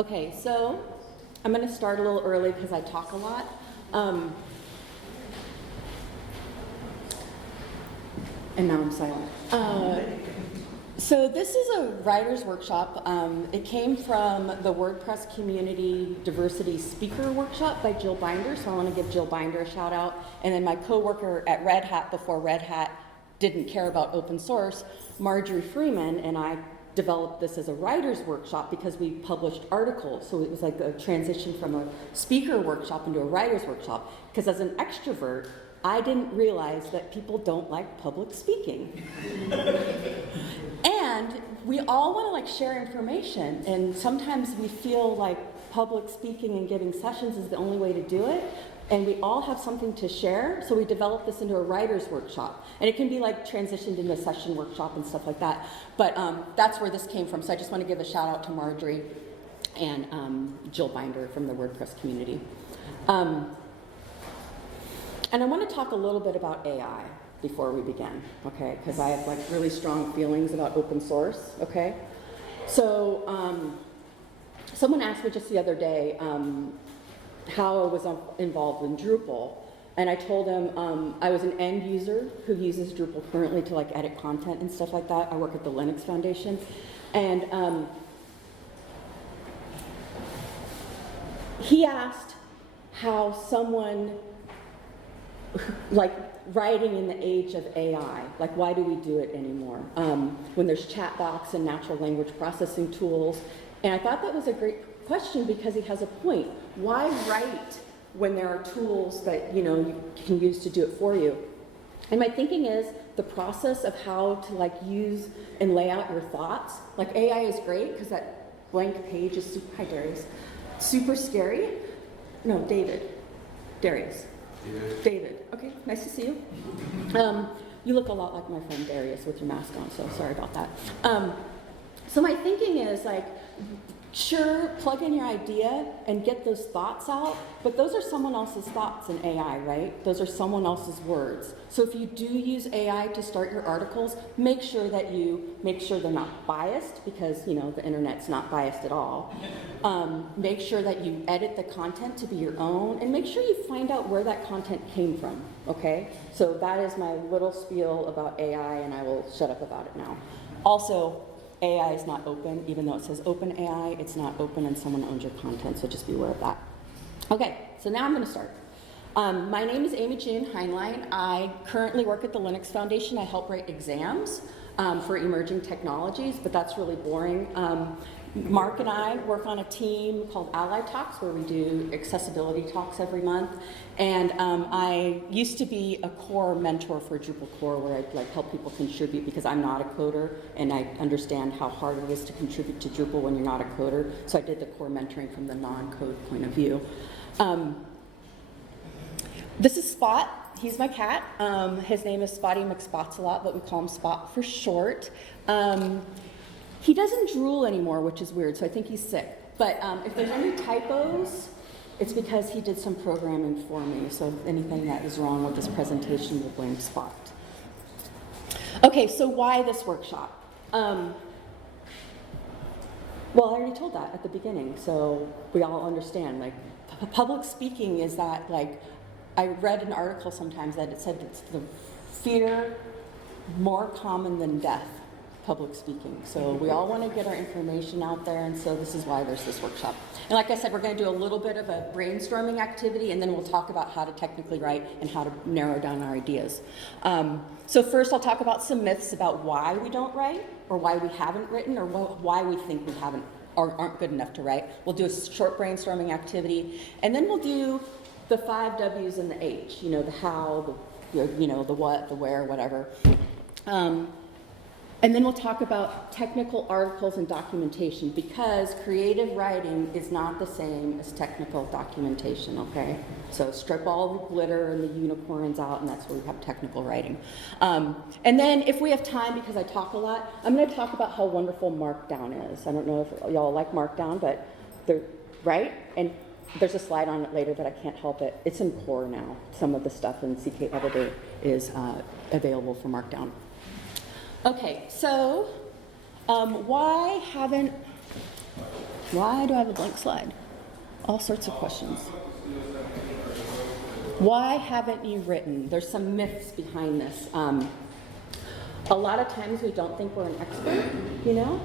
Okay, so I'm going to start a little early because I talk a lot. And now I'm silent. So this is a writer's workshop. It came from the WordPress Community Diversity Speaker Workshop by Jill Binder, so I want to give Jill Binder a shout out. And then my coworker at Red Hat, before Red Hat didn't care about open source, Marjorie Freeman, and I developed this as a writer's workshop because we published articles. So it was like a transition from a speaker workshop into a writer's workshop. Because as an extrovert, I didn't realize that people don't like public speaking. And we all want to share information, and sometimes we feel like public speaking and giving sessions is the only way to do it, and we all have something to share, so we developed this into a writer's workshop. And it can be transitioned into a session workshop and stuff like that, but that's where this came from. So I just want to give a shout out to Marjorie and Jill Binder from the WordPress community. And I want to talk a little bit about AI before we begin, okay? Because I have really strong feelings about open source, okay? So someone asked me just the other day how I was involved in Drupal, and I told him I was an end user who uses Drupal currently to edit content and stuff like that. I work at the Linux Foundation, and he asked how someone writing in the age of AI, why do we do it anymore? When there's chat box and natural language processing tools. And I thought that was a great question because he has a point. Why write when there are tools that you can use to do it for you? And my thinking is the process of how to use and lay out your thoughts. AI is great because that blank page is super, hi Darius, super scary. No, Darius. David. Okay, nice to see you. You look a lot like my friend Darius with your mask on, so sorry about that. So my thinking is sure, plug in your idea and get those thoughts out, but those are someone else's thoughts in AI, right? Those are someone else's words. So if you do use AI to start your articles, make sure they're not biased, because the internet's not biased at all. Make sure that you edit the content to be your own, and make sure you find out where that content came from, okay? So that is my little spiel about AI, and I will shut up about it now. Also, AI is not open, even though it says open AI, it's not open and someone owns your content, so just be aware of that. Okay, so now I'm gonna start. My name is AmyJune Hineline. I currently work at the Linux Foundation. I help write exams for emerging technologies, but that's really boring. Mark and I work on a team called Ally Talks, where we do accessibility talks every month. And I used to be a core mentor for Drupal core, where I'd help people contribute, because I'm not a coder and I understand how hard it is to contribute to Drupal when you're not a coder. So I did the core mentoring from the non-code point of view. This is Spot. He's my cat. His name is Spotty McSpots-a-lot, but we call him Spot for short. He doesn't drool anymore, which is weird, so I think he's sick. But if there's any typos, it's because he did some programming for me. So if anything that is wrong with this presentation, we'll blame Spot. Okay, so why this workshop? Well, I already told that at the beginning, so we all understand. Public speaking is that, I read an article sometimes that it said it's the fear more common than death, public speaking. So we all want to get our information out there, and so this is why there's this workshop. And like I said, we're going to do a little bit of a brainstorming activity, and then we'll talk about how to technically write and how to narrow down our ideas. So first I'll talk about some myths about why we don't write, or why we haven't written, or why we think we haven't or aren't good enough to write. We'll do a short brainstorming activity, and then we'll do the 5 W's and the H, the how, the what, the where, whatever. And then we'll talk about technical articles and documentation, because creative writing is not the same as technical documentation, okay? So strip all the glitter and the unicorns out, and that's where we have technical writing. And then if we have time, because I talk a lot, I'm gonna talk about how wonderful Markdown is. I don't know if y'all like Markdown, but they're, right? And there's a slide on it later, but I can't help it. It's in core now. Some of the stuff in CK Editor is available for Markdown. Okay, so why haven't Why do I have a blank slide? All sorts of questions. Why haven't you written? There's some myths behind this. A lot of times we don't think we're an expert, you know?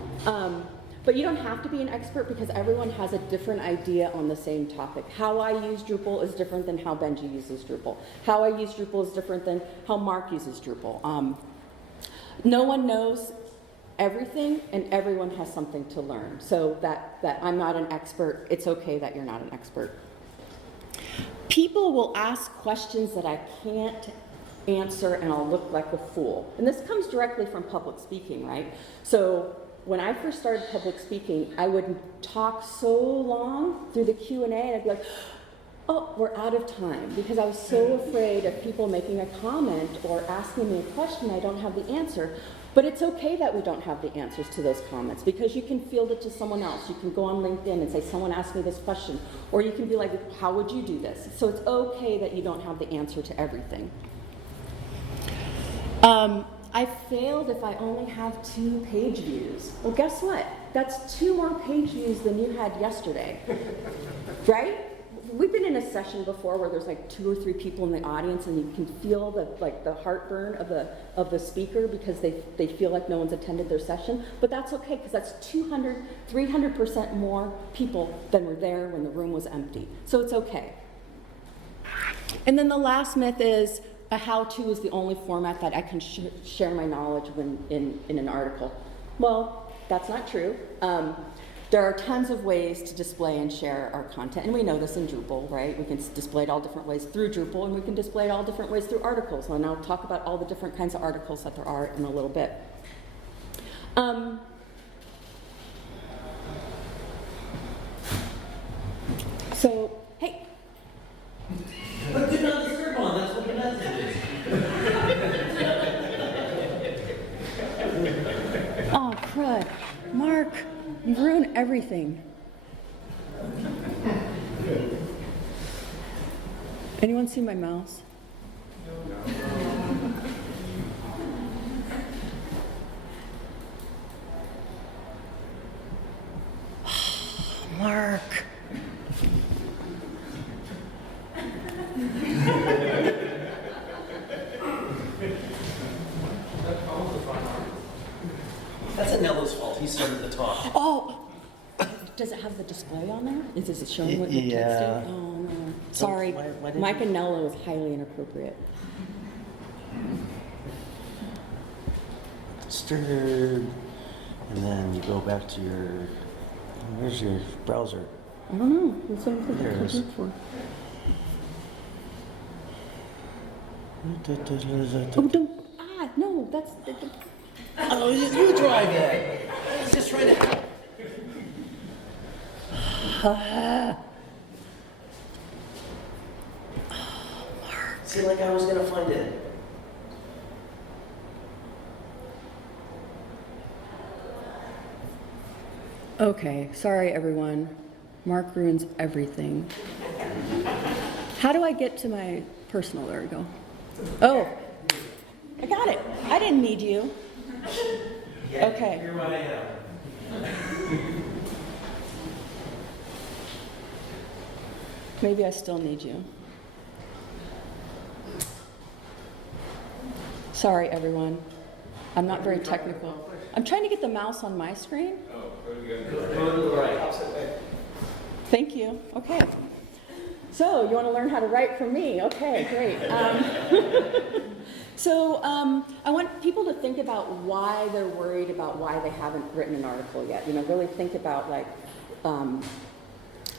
But you don't have to be an expert because everyone has a different idea on the same topic. How I use Drupal is different than how Benji uses Drupal. How I use Drupal is different than how Mark uses Drupal. No one knows everything, and everyone has something to learn. So that I'm not an expert, it's okay that you're not an expert. People will ask questions that I can't answer, and I'll look like a fool. And this comes directly from public speaking, right? So when I first started public speaking, I would talk so long through the Q&A, and I'd be like, oh, we're out of time, because I was so afraid of people making a comment or asking me a question I don't have the answer. But it's okay that we don't have the answers to those comments, because you can field it to someone else. You can go on LinkedIn and say, someone asked me this question. Or you can be like, how would you do this? So it's okay that you don't have the answer to everything. I failed if I only have 2 page views. Well, guess what? That's 2 more page views than you had yesterday, right? We've been in a session before where there's like 2 or 3 people in the audience, and you can feel the heartburn of the speaker because they feel like no one's attended their session. But that's okay, because that's 200, 300% more people than were there when the room was empty. So it's okay. And then the last myth is a how-to is the only format that I can share my knowledge when in an article. Well, that's not true. There are tons of ways to display and share our content, and we know this in Drupal, right? We can display it all different ways through Drupal, and we can display it all different ways through articles, and I'll talk about all the different kinds of articles that there are in a little bit. So, hey. But do not disturb on, that's what the message is. Oh, crud. Mark. You ruin everything. Anyone see my mouse? Mark. That's Anello's fault, he started the talk. Oh! Does it have the display on there? Is it showing what you're texting? Oh, no. Sorry. Why did Mike Anello is highly inappropriate. Stirred, and then you go back to your, where's your browser? I don't know. That's what I'm There it is. looking for. Oh, don't. Ah, no, that's. Oh, you drive it. I was just trying to help. See, like I was gonna find it. Okay, sorry everyone. Mark ruins everything. How do I get to my personal? There we go. Oh, I got it. I didn't need you. Yeah, Okay. Here I am. Maybe I still need you. Sorry everyone. I'm not very technical. I'm trying to get the mouse on my screen. Go to the right. Thank you. Okay. So you want to learn how to write from me? Okay, great. So I want people to think about why they're worried about why they haven't written an article yet. You know, really think about like,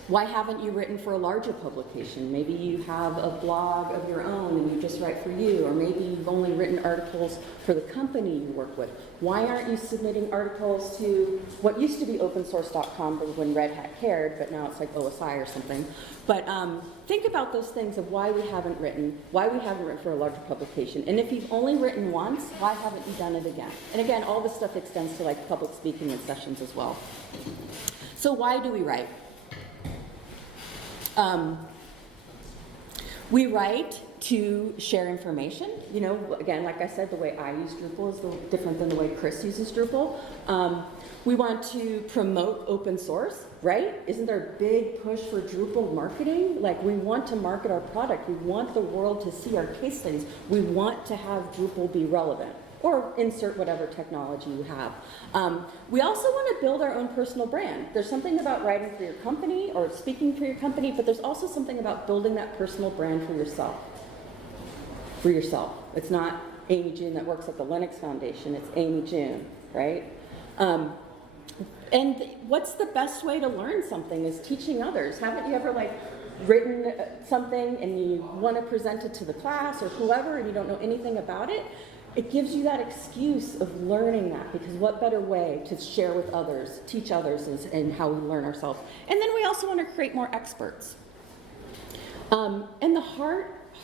why haven't you written for a larger publication? Maybe you have a blog of your own and you just write for you, or maybe you've only written articles for the company you work with. Why aren't you submitting articles to what used to be opensource.com when Red Hat cared, but now it's like OSI or something. But think about those things of why we haven't written for a larger publication. And if you've only written once, why haven't you done it again? And again, all this stuff extends to like public speaking and sessions as well. So why do we write? We write to share information. You know, again, like I said, the way I use Drupal is different than the way Chris uses Drupal. We want to promote open source, right? Isn't there a big push for Drupal marketing? Like, we want to market our product. We want the world to see our case studies. We want to have Drupal be relevant, or insert whatever technology you have. We also want to build our own personal brand. There's something about writing for your company or speaking for your company, but there's also something about building that personal brand for yourself. For yourself. It's not AmyJune that works at the Linux Foundation, it's AmyJune, right? And what's the best way to learn something is teaching others. Haven't you ever written something and you want to present it to the class or whoever and you don't know anything about it? It gives you that excuse of learning that, because what better way to share with others, teach others, is in how we learn ourselves. And then we also want to create more experts. And the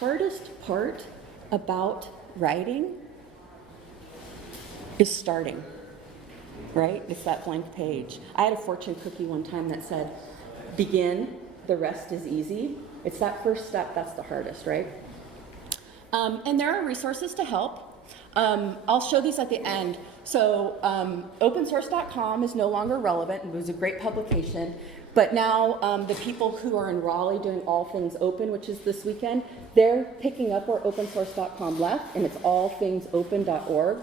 hardest part about writing is starting, right? It's that blank page. I had a fortune cookie one time that said, begin, the rest is easy. It's that first step that's the hardest, right? And there are resources to help. I'll show these at the end. So opensource.com is no longer relevant. It was a great publication. But now the people who are in Raleigh doing All Things Open, which is this weekend, they're picking up where opensource.com left, and it's allthingsopen.org.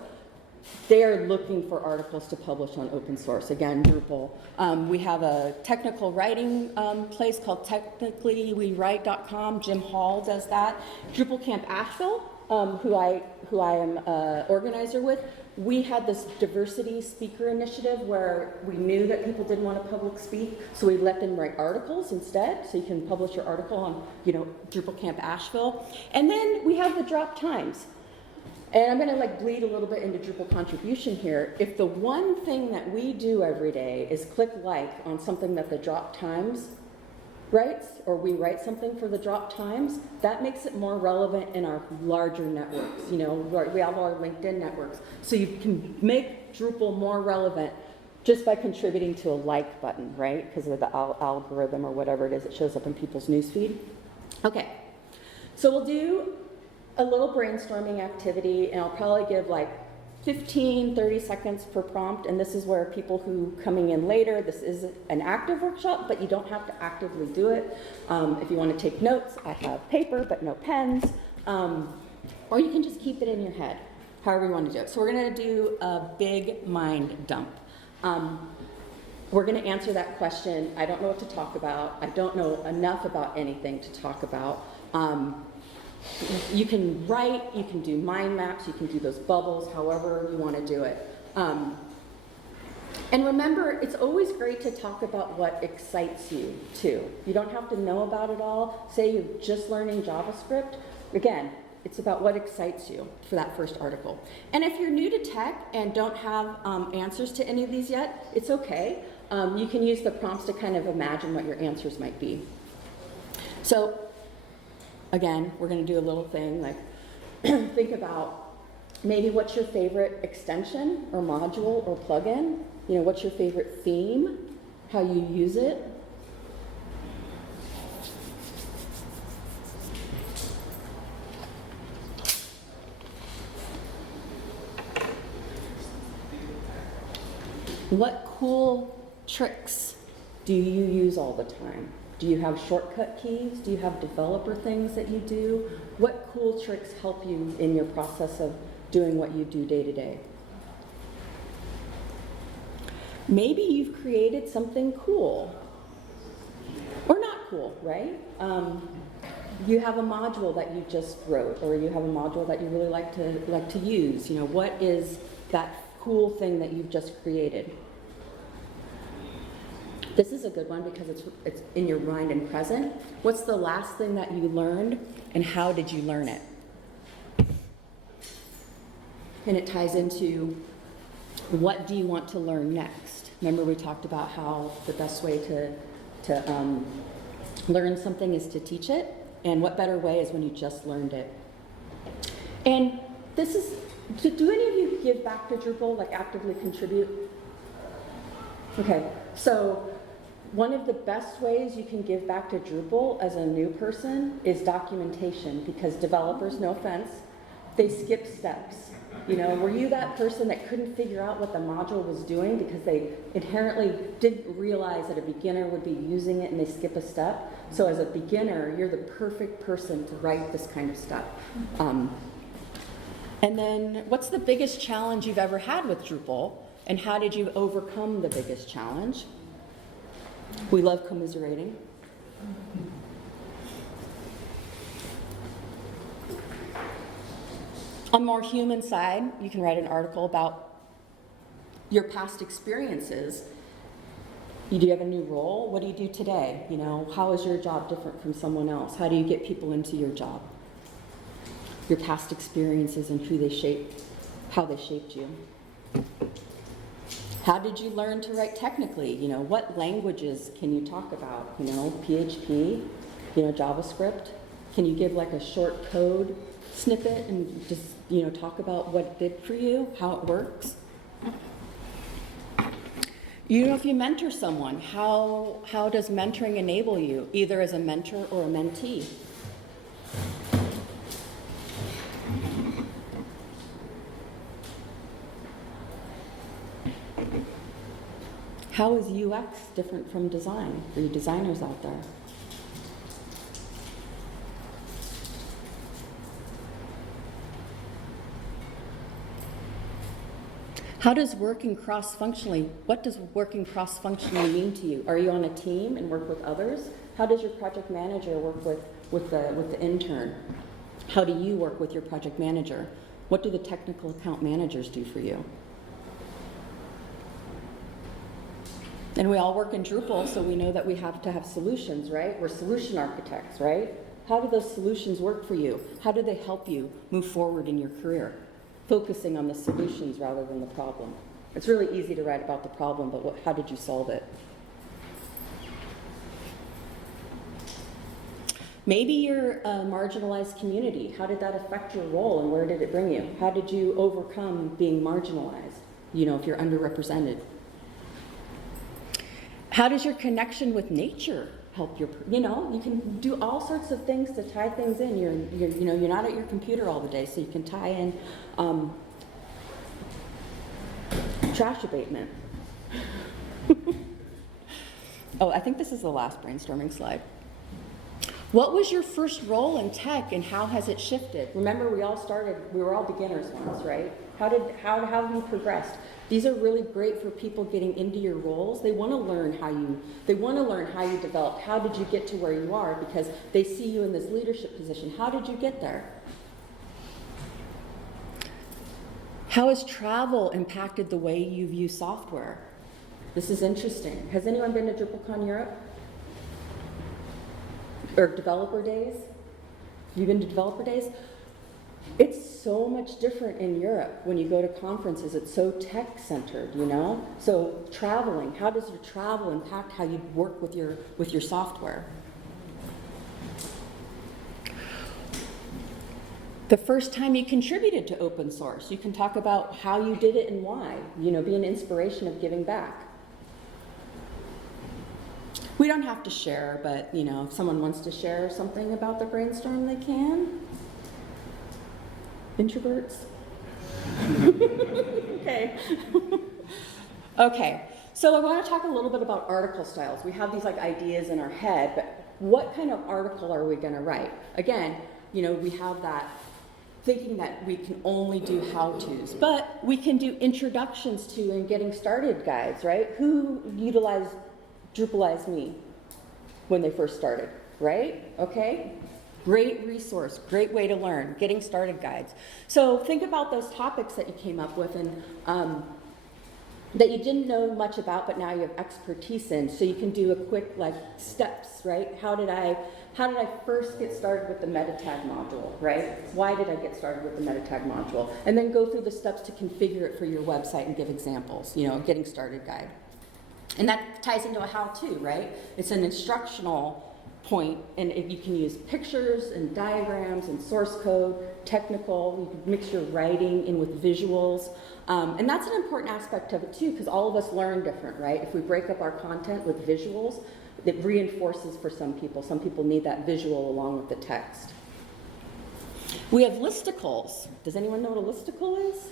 They are looking for articles to publish on open source. Again, Drupal. We have a technical writing place called technicallywewrite.com. Jim Hall does that. Drupal Camp Asheville, who I am organizer with, we had this diversity speaker initiative where we knew that people didn't want to public speak, so we let them write articles instead, so you can publish your article on, Drupal Camp Asheville. And then we have the drop times. And I'm going to bleed a little bit into Drupal contribution here. If the one thing that we do every day is click like on something that the drop times writes, or we write something for the drop times, that makes it more relevant in our larger networks. We have our LinkedIn networks. So you can make Drupal more relevant just by contributing to a like button, right? Because of the algorithm or whatever it is that shows up in people's newsfeed. Okay, so we'll do a little brainstorming activity, and I'll probably give 15, 30 seconds per prompt, and this is where people who coming in later, this is an active workshop, but you don't have to actively do it. If you want to take notes, I have paper, but no pens, or you can just keep it in your head, however you want to do it. So we're going to do a big mind dump. We're going to answer that question, I don't know what to talk about, I don't know enough about anything to talk about. You can write, you can do mind maps, you can do those bubbles, however you want to do it. And remember, it's always great to talk about what excites you, too. You don't have to know about it all. Say you're just learning JavaScript. Again, it's about what excites you for that first article. And if you're new to tech and don't have answers to any of these yet, it's okay. You can use the prompts to kind of imagine what your answers might be. So, again, we're going to do a little thing think about maybe what's your favorite extension or module or plugin. What's your favorite theme, how you use it. What cool tricks do you use all the time? Do you have shortcut keys? Do you have developer things that you do? What cool tricks help you in your process of doing what you do day to day? Maybe you've created something cool, or not cool, right? You have a module that you just wrote, or you have a module that you really like to use. What is that cool thing that you've just created? This is a good one because it's in your mind and present. What's the last thing that you learned, and how did you learn it? And it ties into what do you want to learn next? Remember we talked about how the best way to learn something is to teach it, and what better way is when you just learned it? And this is, do any of you give back to Drupal, actively contribute? Okay, so one of the best ways you can give back to Drupal as a new person is documentation, because developers, no offense, they skip steps. You know, were you that person that couldn't figure out what the module was doing because they inherently didn't realize that a beginner would be using it and they skip a step? So as a beginner, you're the perfect person to write this kind of stuff. And then what's the biggest challenge you've ever had with Drupal, and how did you overcome the biggest challenge? We love commiserating. On the more human side, you can write an article about your past experiences. Do you have a new role? What do you do today? You know, how is your job different from someone else? How do you get people into your job? Your past experiences and how they shaped you. How did you learn to write technically? You know, what languages can you talk about? You know, PHP, you know, JavaScript. Can you give like a short code snippet and just, you know, talk about what it did for you, how it works? You know, if you mentor someone, how does mentoring enable you, either as a mentor or a mentee? How is UX different from design for you designers out there? How does working cross-functionally, what does working cross-functionally mean to you? Are you on a team and work with others? How does your project manager work with the intern? How do you work with your project manager? What do the technical account managers do for you? And we all work in Drupal, so we know that we have to have solutions, right? We're solution architects, right? How do those solutions work for you? How do they help you move forward in your career? Focusing on the solutions rather than the problem. It's really easy to write about the problem, but how did you solve it? Maybe you're a marginalized community. How did that affect your role and where did it bring you? How did you overcome being marginalized, you know, if you're underrepresented? How does your connection with nature help your, you know, you can do all sorts of things to tie things in. You're not at your computer all the day, so you can tie in trash abatement. Oh, I think this is the last brainstorming slide. What was your first role in tech and how has it shifted? Remember, we were all beginners once, right? How have you progressed? These are really great for people getting into your roles. They want to learn how you developed. How did you get to where you are? Because they see you in this leadership position. How did you get there? How has travel impacted the way you view software? This is interesting. Has anyone been to DrupalCon Europe? Or Developer Days? Have you been to Developer Days? It's so much different in Europe when you go to conferences. It's so tech-centered, you know? So traveling, how does your travel impact how you work with your software? The first time you contributed to open source, you can talk about how you did it and why. You know, be an inspiration of giving back. We don't have to share, but, you know, if someone wants to share something about the brainstorm, they can. Introverts? Okay. Okay, so I want to talk a little bit about article styles. We have these like ideas in our head, but what kind of article are we going to write? Again, you know, we have that thinking that we can only do how-tos, but we can do introductions to and getting started guides, right? Who utilized Drupalize Me when they first started, right? Okay, great resource, great way to learn, getting started guides. So think about those topics that you came up with and that you didn't know much about, but now you have expertise in. So you can do a quick like steps, right? How did I first get started with the meta tag module, right? Why did I get started with the meta tag module? And then go through the steps to configure it for your website and give examples, you know, getting started guide. And that ties into a how-to, right? It's an instructional point, and if you can use pictures and diagrams and source code, technical, you can mix your writing in with visuals. And that's an important aspect of it too, because all of us learn different, right? If we break up our content with visuals, it reinforces for some people. Some people need that visual along with the text. We have listicles. Does anyone know what a listicle is?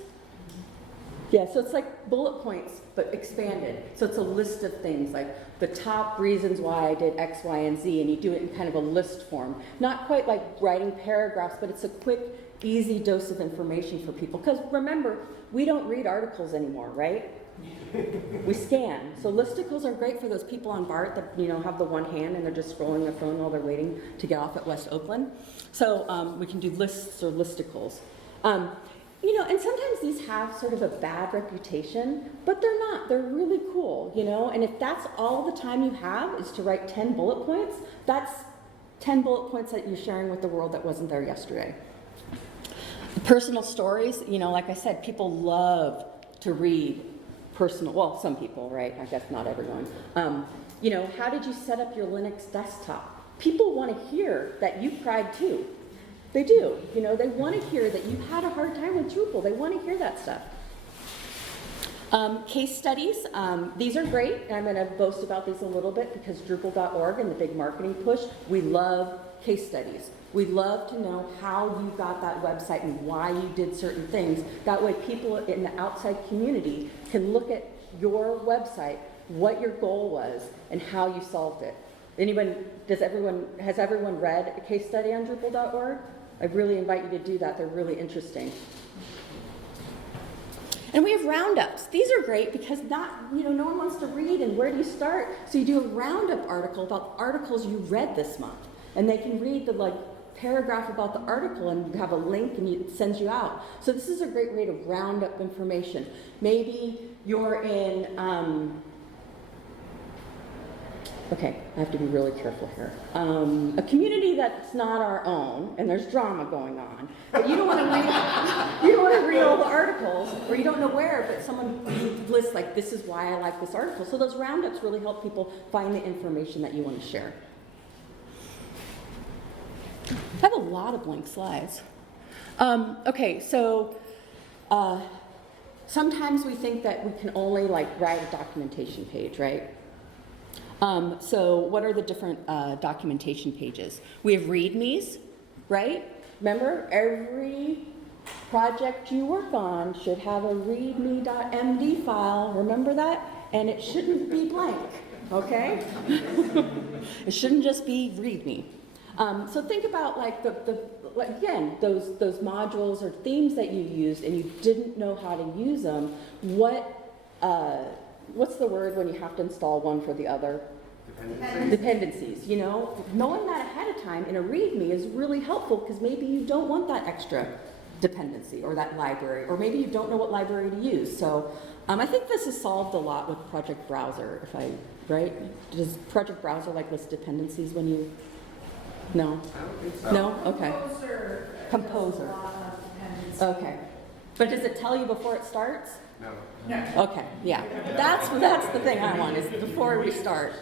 Yeah, so it's like bullet points, but expanded. So it's a list of things, like the top reasons why I did X, Y, and Z, and you do it in kind of a list form. Not quite like writing paragraphs, but it's a quick, easy dose of information for people. Because remember, we don't read articles anymore, right? We scan. So listicles are great for those people on BART that, you know, have the one hand and they're just scrolling their phone while they're waiting to get off at West Oakland. So we can do lists or listicles. You know, and sometimes these have sort of a bad reputation, but they're not. They're really cool, you know? And if that's all the time you have is to write 10 bullet points, that's 10 bullet points that you're sharing with the world that wasn't there yesterday. Personal stories, you know, like I said, people love to read personal, well, some people, right? I guess not everyone. You know, how did you set up your Linux desktop? People want to hear that you cried too. They do. You know, they want to hear that you had a hard time with Drupal. They want to hear that stuff. Case studies, these are great. And I'm going to boast about these a little bit because Drupal.org and the big marketing push, we love case studies. We love to know how you got that website and why you did certain things. That way people in the outside community can look at your website, what your goal was, and how you solved it. Has everyone read a case study on Drupal.org? I really invite you to do that. They're really interesting. And we have roundups. These are great because no one wants to read, and where do you start? So you do a roundup article about articles you read this month, and they can read the paragraph about the article and have a link and it sends you out. So this is a great way to round up information. Maybe you're in, okay, I have to be really careful here. A community that's not our own, and there's drama going on, but you don't want to read all the articles, or you don't know where, but someone lists like, this is why I like this article. So those roundups really help people find the information that you want to share. I have a lot of blank slides. Okay, so sometimes we think that we can only write a documentation page, right? So what are the different documentation pages? We have READMEs, right? Remember, every project you work on should have a readme.md file. Remember that? And it shouldn't be blank, okay? It shouldn't just be README. So think about those modules or themes that you used and you didn't know how to use them. What's the word when you have to install one for the other? Dependencies. You know, knowing that ahead of time in a README is really helpful because maybe you don't want that extra dependency or that library, or maybe you don't know what library to use. So I think this is solved a lot with Project Browser. Right? Does Project Browser list dependencies when you? No? I don't think so. No? Okay. Composer. Okay. But does it tell you before it starts? No. Okay, yeah. That's the thing I want, is before we start.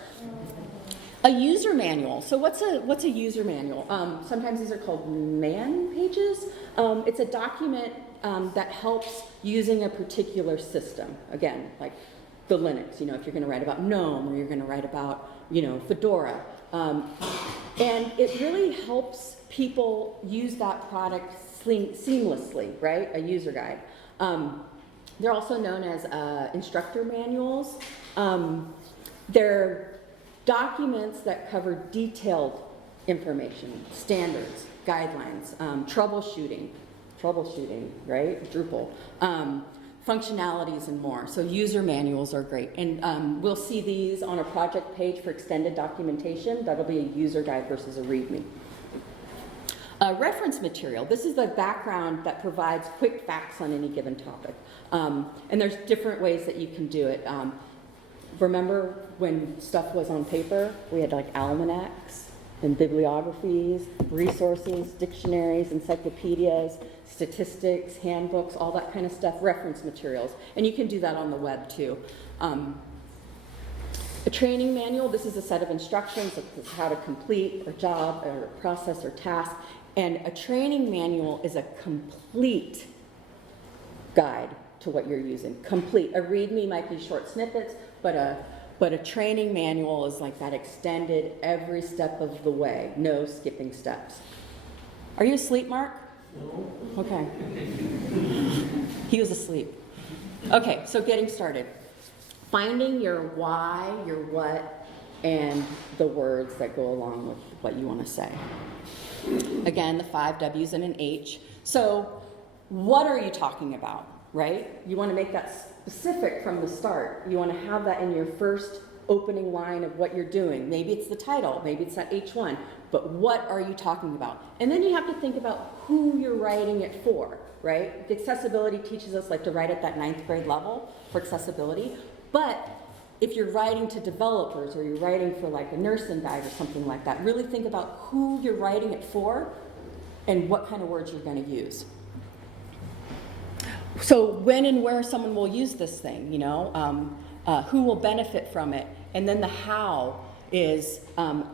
A user manual. So what's a user manual? Sometimes these are called man pages. It's a document that helps using a particular system. Again, like the Linux, if you're going to write about GNOME or you're going to write about, Fedora. And it really helps people use that product seamlessly, right? A user guide. They're also known as instructor manuals. They're documents that cover detailed information, standards, guidelines, troubleshooting, right? Drupal, functionalities and more. So user manuals are great. And we'll see these on a project page for extended documentation. That'll be a user guide versus a README. Reference material. This is the background that provides quick facts on any given topic. And there's different ways that you can do it. Remember when stuff was on paper? We had almanacs and bibliographies, resources, dictionaries, encyclopedias, statistics, handbooks, all that kind of stuff, reference materials. And you can do that on the web too. A training manual, this is a set of instructions of how to complete a job or process or task. And a training manual is a complete guide to what you're using. Complete. A README might be short snippets, but a training manual is like that extended every step of the way, no skipping steps. Are you asleep, Mark? No. Okay. He was asleep. Okay, so getting started. Finding your why, your what, and the words that go along with what you want to say. Again, the 5 W's and an H. So, what are you talking about, right? You want to make that specific from the start. You want to have that in your first opening line of what you're doing. Maybe it's the title, maybe it's that H1, but what are you talking about? And then you have to think about who you're writing it for, right? The accessibility teaches us like to write at that 9th grade level for accessibility, but if you're writing to developers or you're writing for like a nursing guide or something like that, really think about who you're writing it for and what kind of words you're going to use. So when and where someone will use this thing, you know, who will benefit from it, and then the how is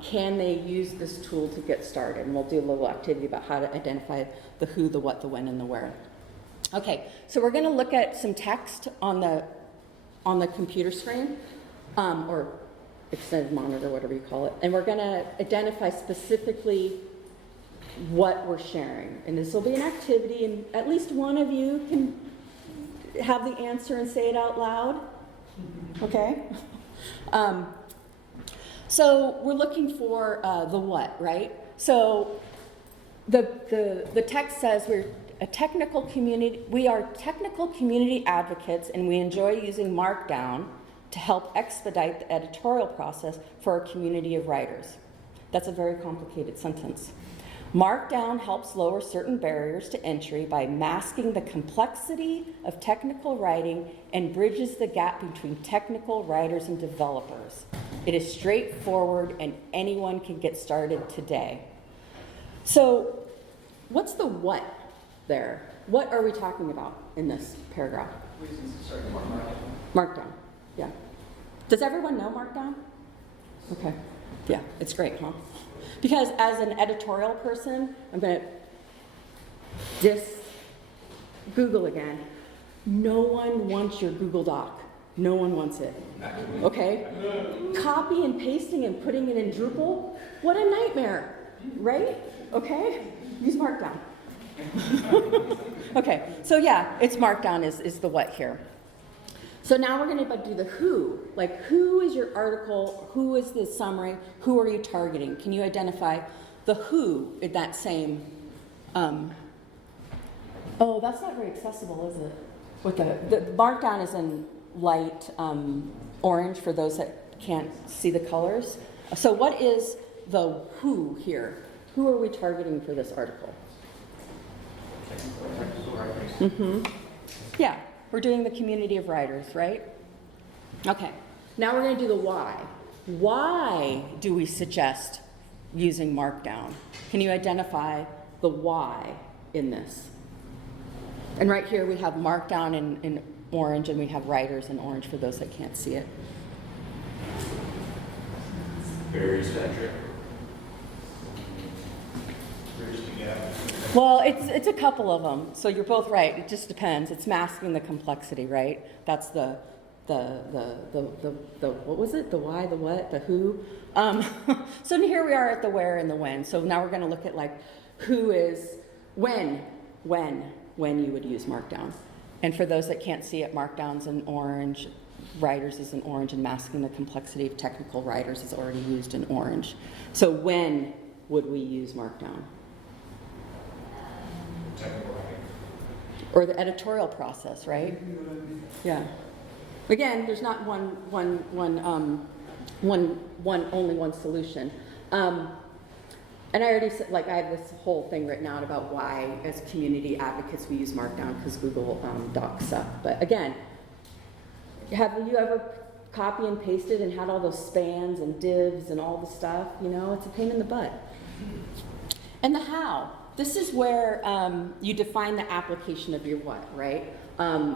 can they use this tool to get started? And we'll do a little activity about how to identify the who, the what, the when, and the where. Okay, so we're going to look at some text on the computer screen, or extended monitor, whatever you call it, and we're going to identify specifically what we're sharing. And this will be an activity, and at least one of you can have the answer and say it out loud. Okay? So we're looking for the what, right? So the text says we are technical community advocates, and we enjoy using Markdown to help expedite the editorial process for our community of writers. That's a very complicated sentence. Markdown helps lower certain barriers to entry by masking the complexity of technical writing and bridges the gap between technical writers and developers. It is straightforward and anyone can get started today. So, what's the what there? What are we talking about in this paragraph? Markdown, yeah. Does everyone know Markdown? Okay, yeah, it's great, huh? Because as an editorial person, I'm going to Google again. No one wants your Google Doc. No one wants it. Okay? Copy and pasting and putting it in Drupal, what a nightmare, right? Okay? Use Markdown. Okay, so yeah, it's Markdown is the what here. So now we're going to do the who. Like, who is your article? Who is the summary? Who are you targeting? Can you identify the who in that same? Oh, that's not very accessible, is it? With the Markdown is in light orange for those that can't see the colors. So what is the who here? Who are we targeting for this article? Mm-hmm. Yeah. We're doing the community of writers, right? Okay, now we're going to do the why. Why do we suggest using Markdown? Can you identify the why in this? And right here we have Markdown in orange, and we have writers in orange for those that can't see it. Very centric. Well, it's a couple of them, so you're both right. It just depends. It's masking the complexity, right? That's the what was it? The why, the what, the who. So here we are at the where and the when. So now we're going to look at like who is when you would use Markdown. And for those that can't see it, Markdown's in orange, writers is in orange, and masking the complexity of technical writers is already used in orange. So when would we use Markdown? Or the editorial process, right? Yeah. Again, there's not only one solution. And I already said, like, I have this whole thing written out about why, as community advocates, we use Markdown because Google Docs suck. But again, have you ever copy and pasted and had all those spans and divs and all the stuff? You know, it's a pain in the butt. And the how. This is where you define the application of your what, right?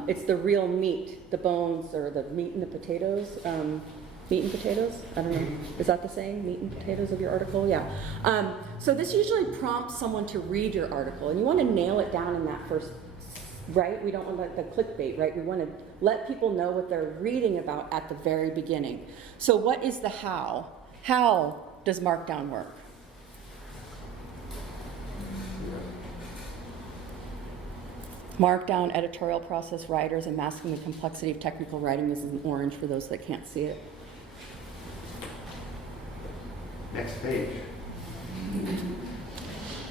It's the real meat, the bones, or the meat and the potatoes. Meat and potatoes? I don't know. Is that the saying? Meat and potatoes of your article? Yeah. So this usually prompts someone to read your article, and you want to nail it down in that first, right? We don't want the clickbait, right? We want to let people know what they're reading about at the very beginning. So what is the how? How does Markdown work? Markdown, editorial process, writers, and masking the complexity of technical writing is in orange for those that can't see it. Next page.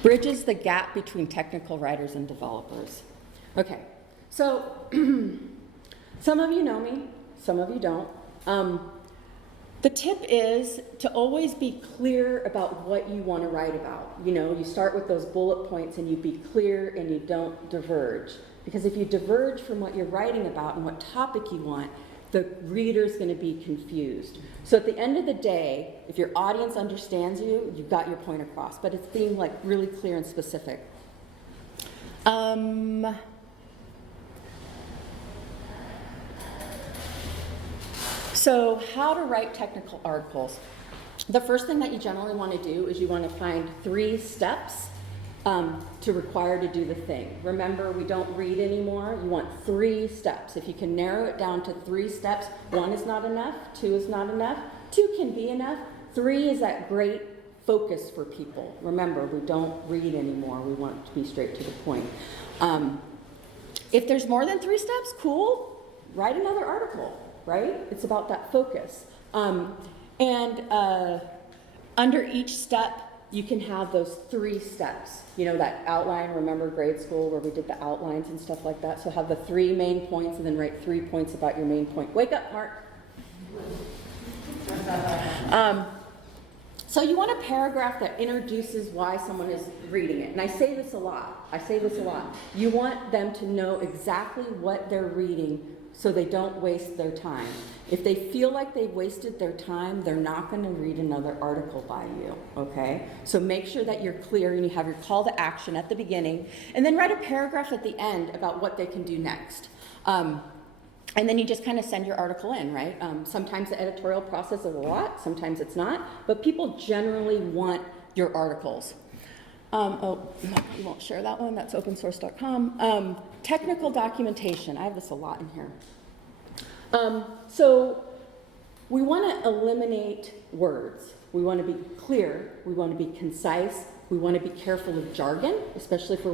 Bridges the gap between technical writers and developers. Okay, so some of you know me, some of you don't. The tip is to always be clear about what you want to write about. You know, you start with those bullet points and you be clear and you don't diverge. Because if you diverge from what you're writing about and what topic you want, the reader's going to be confused. So at the end of the day, if your audience understands you, you've got your point across. But it's being like really clear and specific. So how to write technical articles. The first thing that you generally want to do is you want to find 3 steps to require to do the thing. Remember, we don't read anymore. You want 3 steps. If you can narrow it down to 3 steps, 1 is not enough, 2 is not enough, 2 can be enough, 3 is that great focus for people. Remember, we don't read anymore. We want to be straight to the point. If there's more than 3 steps, cool, write another article. Right? It's about that focus. Under each step, you can have those 3 steps. You know, that outline, remember grade school where we did the outlines and stuff like that? So have the 3 main points and then write 3 points about your main point. Wake up, Mark. So you want a paragraph that introduces why someone is reading it. And I say this a lot. You want them to know exactly what they're reading so they don't waste their time. If they feel like they've wasted their time, they're not going to read another article by you, okay? So make sure that you're clear and you have your call to action at the beginning, and then write a paragraph at the end about what they can do next. And then you just kind of send your article in, right? Sometimes the editorial process is a lot, sometimes it's not, but people generally want your articles. You won't share that one, that's opensource.com. Technical documentation, I have this a lot in here. So we want to eliminate words. We want to be clear, we want to be concise, we want to be careful of jargon, especially for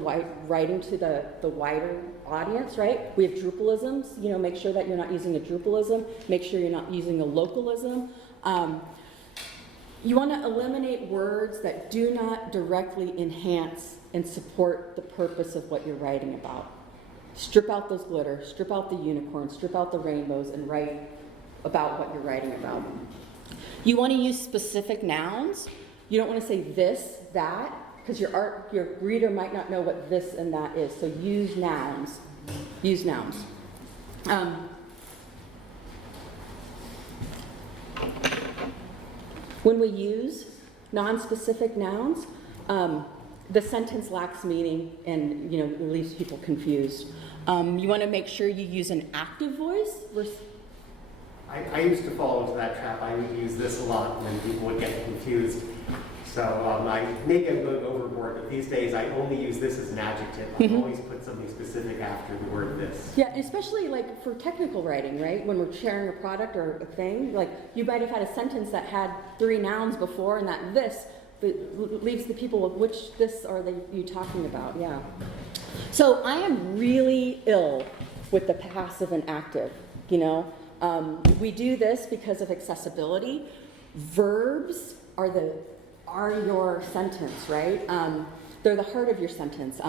writing to the wider audience, right? We have Drupalisms, you know, make sure that you're not using a Drupalism, make sure you're not using a localism. You want to eliminate words that do not directly enhance and support the purpose of what you're writing about. Strip out those glitter, strip out the unicorns, strip out the rainbows, and write about what you're writing about. You want to use specific nouns. You don't want to say this, that, because your reader might not know what this and that is. So use nouns. Use nouns. When we use non-specific nouns, the sentence lacks meaning and, you know, it leaves people confused. You want to make sure you use an active voice. I used to fall into that trap. I would use this a lot when people would get confused. So maybe I'm going overboard, but these days I only use this as an adjective. I always put something specific after the word this. Yeah, especially like for technical writing, right? When we're sharing a product or a thing, like you might have had a sentence that had 3 nouns before and that this leaves the people with which this are you talking about, yeah. So I am really ill with the passive and active, you know. We do this because of accessibility. Verbs are your sentence, right? They're the heart of your sentence.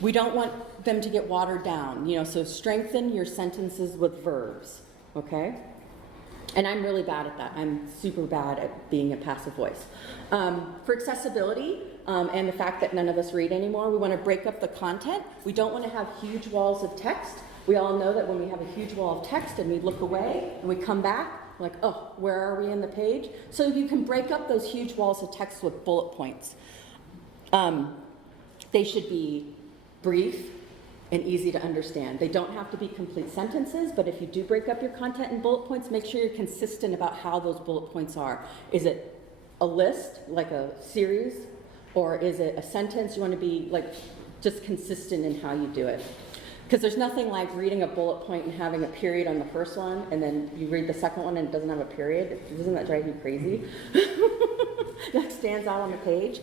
We don't want them to get watered down, you know, so strengthen your sentences with verbs, okay? And I'm really bad at that. I'm super bad at being a passive voice. For accessibility and the fact that none of us read anymore, we want to break up the content. We don't want to have huge walls of text. We all know that when we have a huge wall of text and we look away and we come back, like, oh, where are we in the page? So you can break up those huge walls of text with bullet points. They should be brief, and easy to understand. They don't have to be complete sentences, but if you do break up your content in bullet points, make sure you're consistent about how those bullet points are. Is it a list, like a series, or is it a sentence? You want to be like just consistent in how you do it. Because there's nothing like reading a bullet point and having a period on the first one, and then you read the second one and it doesn't have a period. Doesn't that drive you crazy? That stands out on the page.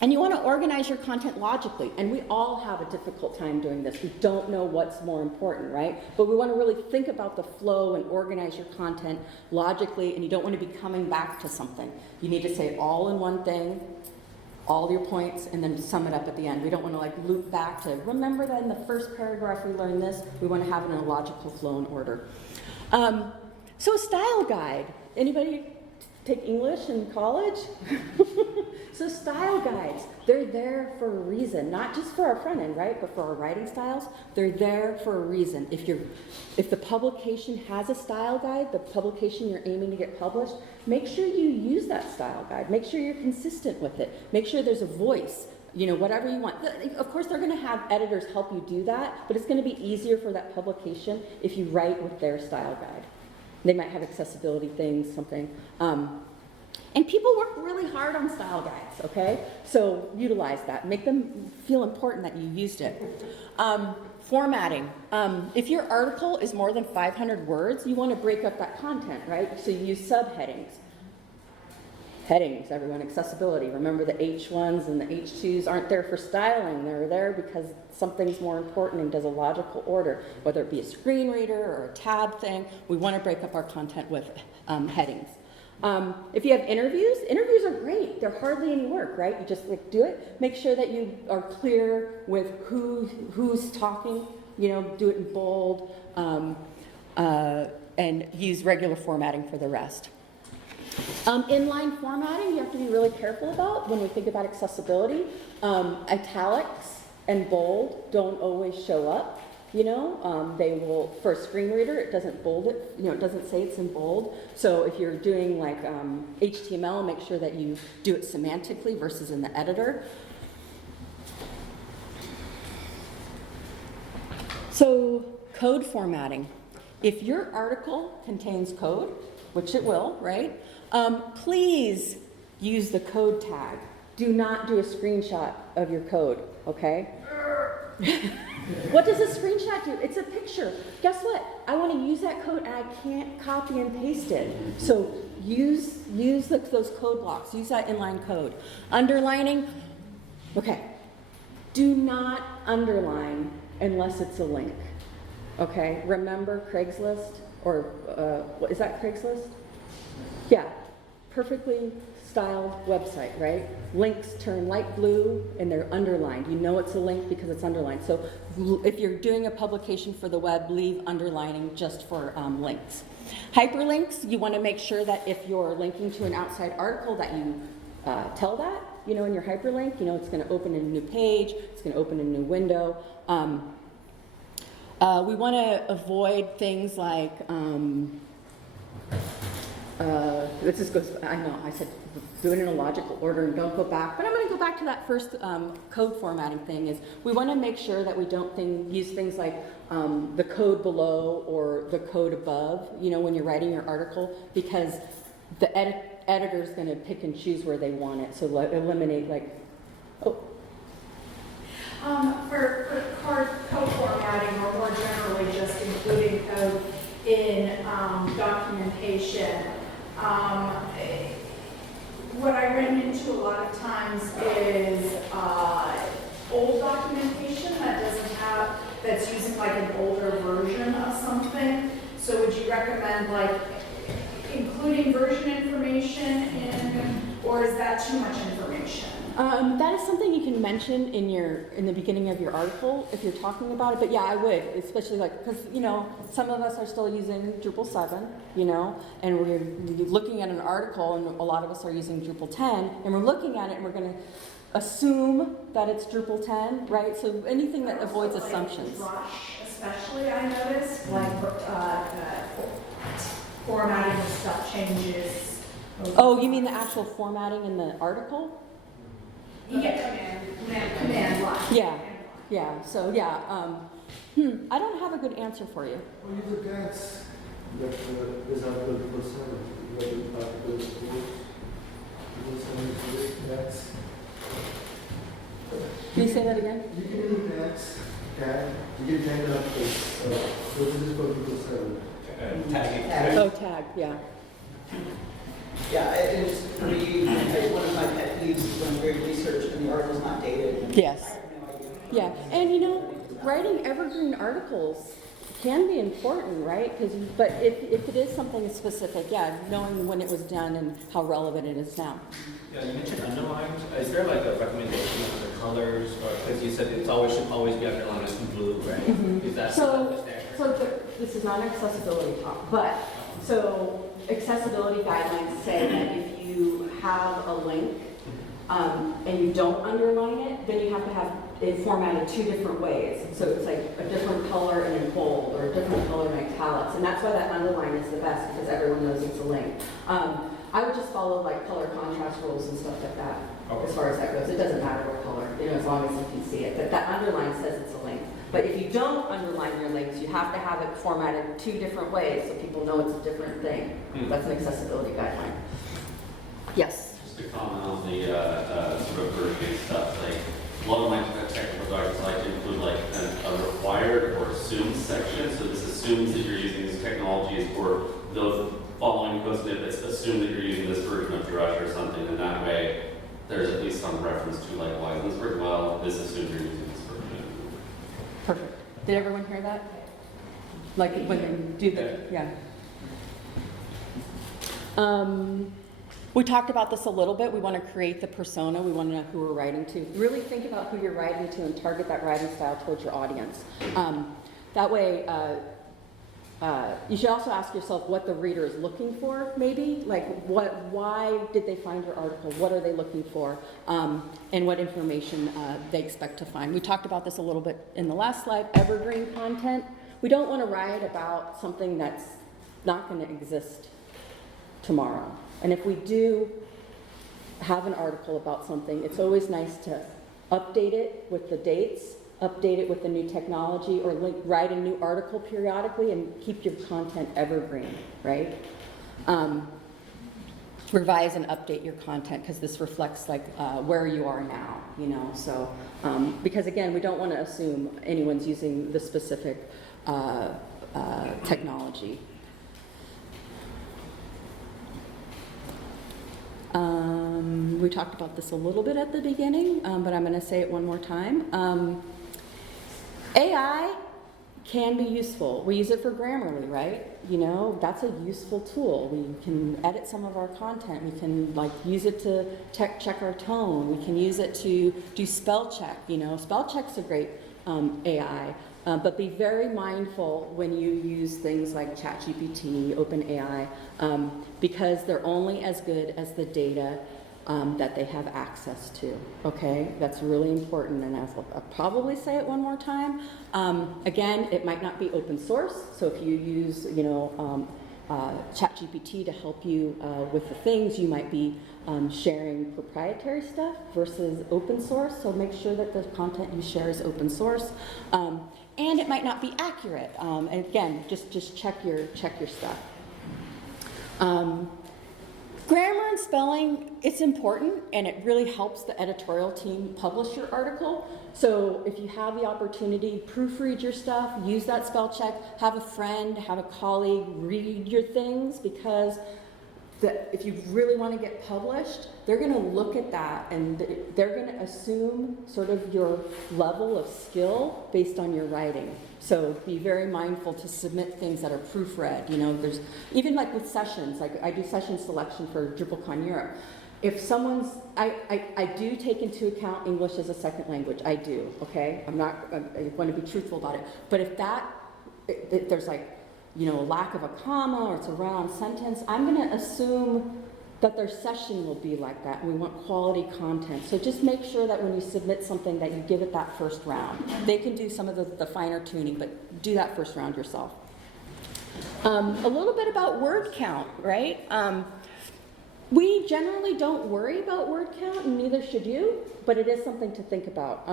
And you want to organize your content logically. And we all have a difficult time doing this. We don't know what's more important, right? But we want to really think about the flow and organize your content logically, and you don't want to be coming back to something. You need to say it all in one thing, all your points, and then sum it up at the end. We don't want to like loop back to, remember that in the first paragraph we learned this. We want to have it in a logical flow and order. So a style guide. Anybody take English in college? So style guides, they're there for a reason, not just for our front end, right, but for our writing styles. They're there for a reason. If the publication has a style guide, the publication you're aiming to get published, make sure you use that style guide. Make sure you're consistent with it. Make sure there's a voice, you know, whatever you want. Of course, they're going to have editors help you do that, but it's going to be easier for that publication if you write with their style guide. They might have accessibility things, something. And people work really hard on style guides, okay? So utilize that. Make them feel important that you used it. Formatting. If your article is more than 500 words, you want to break up that content, right? So you use subheadings. Headings, everyone, accessibility. Remember the H1s and the H2s aren't there for styling. They're there because something's more important and does a logical order, whether it be a screen reader or a tab thing. We want to break up our content with headings. If you have interviews are great. They're hardly any work, right? You just like do it. Make sure that you are clear with who's talking. You know, do it in bold, and use regular formatting for the rest. Inline formatting, you have to be really careful about when we think about accessibility. Italics and bold don't always show up. You know, they will, for a screen reader, it doesn't bold it, you know, it doesn't say it's in bold. So if you're doing like HTML, make sure that you do it semantically versus in the editor. So code formatting. If your article contains code, which it will, right? Please use the code tag. Do not do a screenshot of your code, okay? What does a screenshot do? It's a picture. Guess what? I want to use that code and I can't copy and paste it. So use those code blocks. Use that inline code. Underlining. Okay. Do not underline unless it's a link. Okay. Remember Craigslist or is that Craigslist? Yeah. Perfectly styled website, right? Links turn light blue and they're underlined. You know it's a link because it's underlined. So if you're doing a publication for the web, leave underlining just for links. Hyperlinks, you want to make sure that if you're linking to an outside article that you tell that, you know, in your hyperlink, you know, it's going to open a new page, it's going to open a new window. We want to avoid things like, this just goes, I know, I said do it in a logical order and don't go back, but I'm going to go back to that first code formatting thing is we want to make sure that we don't use things like the code below or the code above, you know, when you're writing your article, because the editor's going to pick and choose where they want it, so eliminate like, For code formatting, or more generally just including code in documentation, what I run into a lot of times is old documentation that's using like an older version of something. So would you recommend like including version information in, or is that too much information? That is something you can mention in the beginning of your article if you're talking about it. But yeah, I would, especially like because you know some of us are still using Drupal 7, you know, and we're looking at an article, and a lot of us are using Drupal 10, and we're looking at it, and we're going to assume that it's Drupal 10, right? So anything that avoids assumptions. Rush, especially, I noticed, like formatting of stuff changes. Oh, you mean the actual formatting in the article? Yeah, command line. Yeah. Yeah, so yeah, I don't have a good answer for you. Well, use the tags that is up to the person, what the particle is tags. Can you say that again? You can use tags, tag, you can tag it up to, so this is called people server. Tagging. Oh, tag, yeah. Yeah, it's pretty, one of my pet peeves is when we research and the article's not dated. and Yes. I have no idea. Yeah, and you know, writing evergreen articles can be important, right? But if it is something specific, yeah, knowing when it was done and how relevant it is now. Yeah, you mentioned underlined. Is there like a recommendation for the colors, or because you said it should always be underlined in blue, right? Is that So, standard? this is not an accessibility talk, but, so accessibility guidelines say that if you have a link and you don't underline it, then you have to have it formatted two different ways. So it's like a different color and in bold, or a different color in italics. And that's why that underline is the best, because everyone knows it's a link. I would just follow like color contrast rules and stuff like that, Okay. as far as that goes. It doesn't matter what color, you know, as long as you can see it. But that underline says it's a link. But if you don't underline your links, you have to have it formatted two different ways so people know it's a different thing. That's an accessibility guideline. Yes? Just to comment on the sort of version stuff, like a lot of my technical documents like to include like a required or assumed section. So this assumes that you're using these technologies for the following code snippets. Assume that you're using this version of Drush or something, and that way there's at least some reference to like why this works well. This assumes you're using this version. Perfect. Did everyone hear that? Like when they do the, yeah. We talked about this a little bit. We want to create the persona. We want to know who we're writing to. Really think about who you're writing to and target that writing style towards your audience. That way, you should also ask yourself what the reader is looking for, maybe. Like, why did they find your article? What are they looking for? And what information they expect to find. We talked about this a little bit in the last slide, evergreen content. We don't want to write about something that's not going to exist tomorrow. And if we do have an article about something, it's always nice to update it with the dates, update it with the new technology, or write a new article periodically and keep your content evergreen, right? Revise and update your content because this reflects like where you are now, you know? So, because again, we don't want to assume anyone's using the specific technology. We talked about this a little bit at the beginning, but I'm going to say it one more time. AI can be useful. We use it for Grammarly, right? You know, that's a useful tool. We can edit some of our content. We can like use it to check our tone. We can use it to do spell check. You know, spell check's a great AI. But be very mindful when you use things like ChatGPT, OpenAI, because they're only as good as the data that they have access to, okay? That's really important, and I'll probably say it one more time. Again, it might not be open source, so if you use, you know, ChatGPT to help you with the things, you might be sharing proprietary stuff versus open source, so make sure that the content you share is open source. And it might not be accurate. And again, just check your stuff. Grammar and spelling, it's important, and it really helps the editorial team publish your article. So if you have the opportunity, proofread your stuff, use that spell check, have a friend, have a colleague read your things, because if you really want to get published, they're going to look at that and they're going to assume sort of your level of skill based on your writing. So be very mindful to submit things that are proofread. You know, there's even like with sessions, like I do session selection for DrupalCon Europe. If someone's, I do take into account English as a second language. I do, okay? I want to be truthful about it. But if there's like, you know, a lack of a comma or it's a run-on sentence, I'm going to assume that their session will be like that. And we want quality content. So just make sure that when you submit something that you give it that first round. They can do some of the finer tuning, but do that first round yourself. A little bit about word count, right? We generally don't worry about word count, and neither should you, but it is something to think about.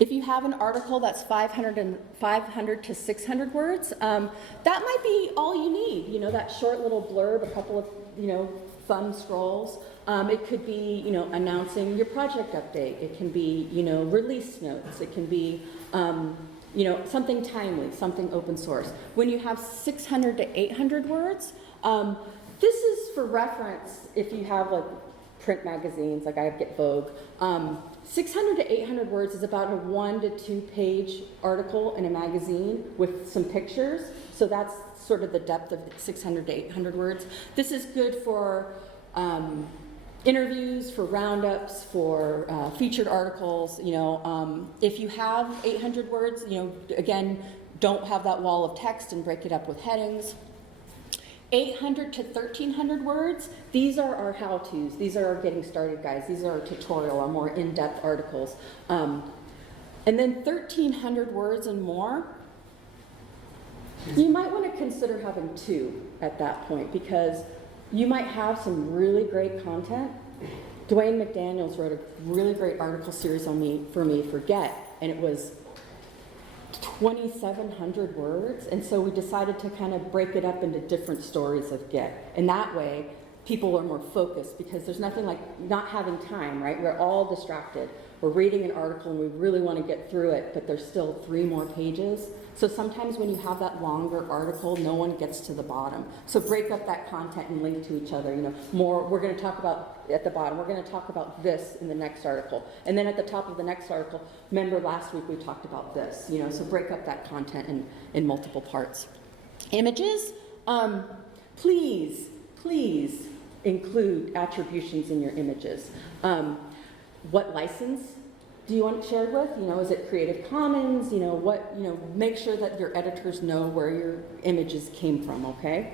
If you have an article that's 500 to 600 words, that might be all you need. You know, that short little blurb, a couple of, you know, fun scrolls. It could be, you know, announcing your project update. It can be, you know, release notes. It can be, you know, something timely, something open source. When you have 600 to 800 words, this is for reference if you have like print magazines, like I get Vogue. 600 to 800 words is about a 1 to 2 page article in a magazine with some pictures. So that's sort of the depth of 600 to 800 words. This is good for interviews, for roundups, for featured articles. You know, if you have 800 words, you know, again, don't have that wall of text and break it up with headings. 800 to 1,300 words, these are our how-tos. These are our getting started guides. These are our tutorial, our more in-depth articles. And then 1,300 words and more, you might want to consider having 2 at that point, because you might have some really great content. Dwayne McDaniels wrote a really great article series on me for Get, and it was 2,700 words, and so we decided to kind of break it up into different stories of Get. And that way, people are more focused, because there's nothing like not having time, right? We're all distracted. We're reading an article and we really want to get through it, but there's still 3 more pages. So sometimes when you have that longer article, no one gets to the bottom. So break up that content and link to each other. You know, more, we're going to talk about at the bottom, we're going to talk about this in the next article. And then at the top of the next article, remember last week we talked about this, you know, so break up that content in multiple parts. Images, please include attributions in your images. What license do you want it shared with? You know, is it Creative Commons? You know, make sure that your editors know where your images came from, okay?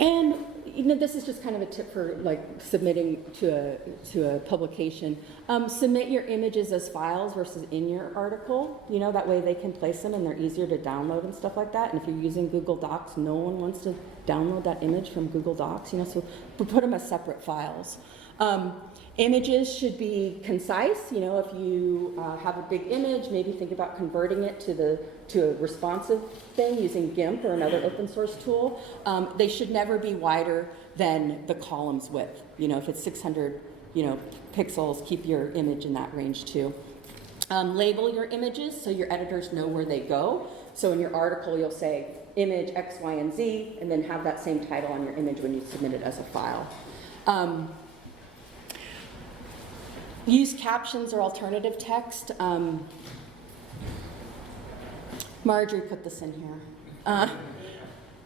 And, you know, this is just kind of a tip for like submitting to a publication. Submit your images as files versus in your article. You know, that way they can place them and they're easier to download and stuff like that. And if you're using Google Docs, no one wants to download that image from Google Docs, you know, so put them as separate files. Images should be concise. You know, if you have a big image, maybe think about converting it to a responsive thing using GIMP or another open source tool. They should never be wider than the column's width. You know, if it's 600, you know, pixels, keep your image in that range too. Label your images so your editors know where they go. So in your article, you'll say image X, Y, and Z, and then have that same title on your image when you submit it as a file. Use captions or alternative text. Marjorie put this in here.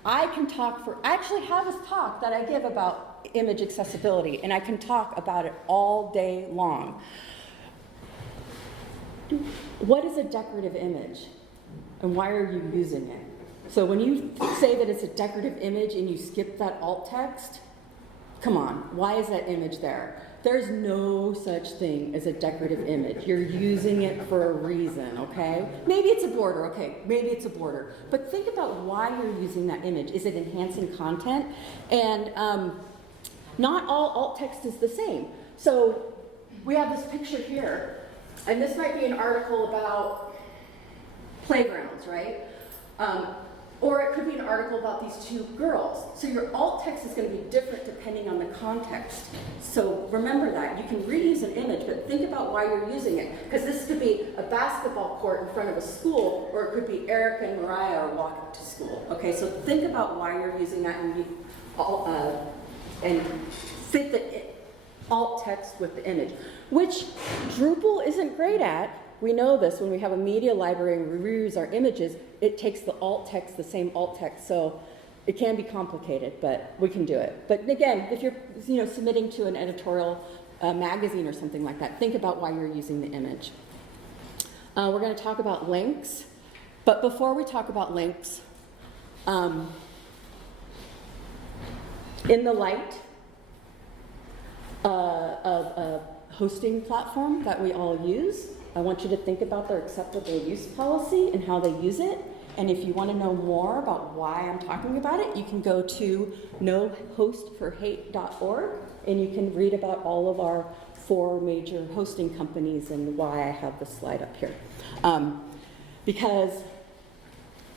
I actually have a talk that I give about image accessibility, and I can talk about it all day long. What is a decorative image, and why are you using it? So when you say that it's a decorative image and you skip that alt text, come on, why is that image there? There's no such thing as a decorative image. You're using it for a reason, okay? Maybe it's a border, okay, maybe it's a border. But think about why you're using that image. Is it enhancing content? And not all alt text is the same. So we have this picture here, and this might be an article about playgrounds, right? Or it could be an article about these 2 girls. So your alt text is going to be different depending on the context. So remember that. You can reuse an image, but think about why you're using it. Because this could be a basketball court in front of a school, or it could be Erica and Mariah are walking to school. Okay, so think about why you're using that and fit the alt text with the image, which Drupal isn't great at. We know this when we have a media library and we reuse our images, it takes the alt text, the same alt text, so it can be complicated, but we can do it. But again, if you're submitting to an editorial magazine or something like that, think about why you're using the image. We're going to talk about links, but before we talk about links, in the light of a hosting platform that we all use, I want you to think about their acceptable use policy and how they use it. And if you want to know more about why I'm talking about it, you can go to nohostforhate.org, and you can read about all of our 4 major hosting companies and why I have this slide up here. Because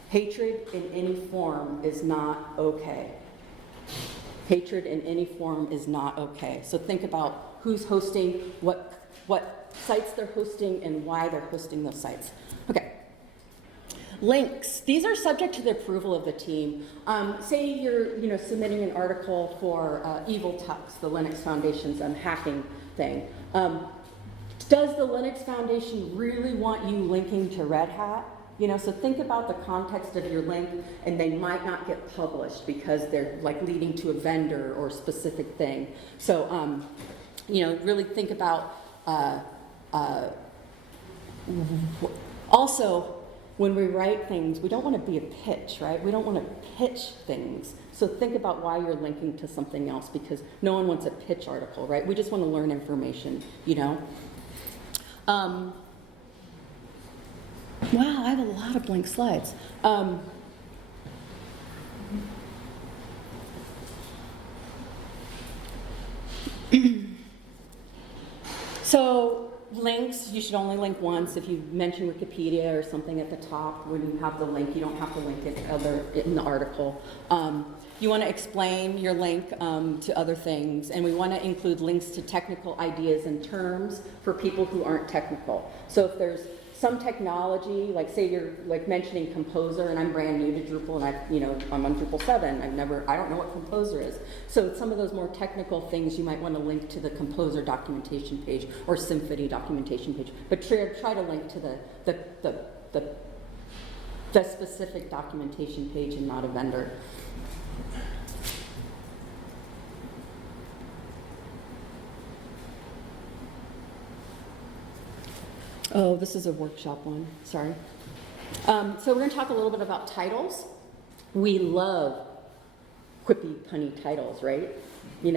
hatred in any form is not okay. Hatred in any form is not okay. So think about who's hosting, what sites they're hosting, and why they're hosting those sites. Okay. Links. These are subject to the approval of the team. Say you're submitting an article for Evil Tux, the Linux Foundation's hacking thing. Does the Linux Foundation really want you linking to Red Hat? So think about the context of your link, and they might not get published because they're like leading to a vendor or a specific thing. So, really think about, also, when we write things, we don't want to be a pitch, right? We don't want to pitch things. So think about why you're linking to something else, because no one wants a pitch article, right? We just want to learn information, Wow, I have a lot of blank slides. So links, you should only link once. If you mention Wikipedia or something at the top, when you have the link, you don't have to link it in the article. You want to explain your link to other things, and we want to include links to technical ideas and terms for people who aren't technical. So if there's some technology, like say you're like mentioning Composer, and I'm brand new to Drupal, and I'm on Drupal 7. I don't know what Composer is. So some of those more technical things you might want to link to the Composer documentation page or Symfony documentation page, but try to link to the specific documentation page and not a vendor. Oh, this is a workshop one, sorry. So we're going to talk a little bit about titles. We love quippy, punny titles, right? We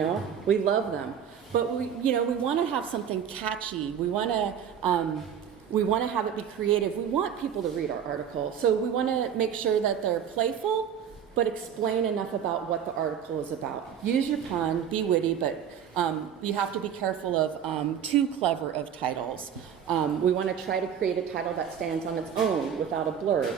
love them. But we want to have something catchy. We want to have it be creative. We want people to read our article. So we want to make sure that they're playful, but explain enough about what the article is about. Use your pun, be witty, but you have to be careful of too clever of titles. We want to try to create a title that stands on its own without a blurb.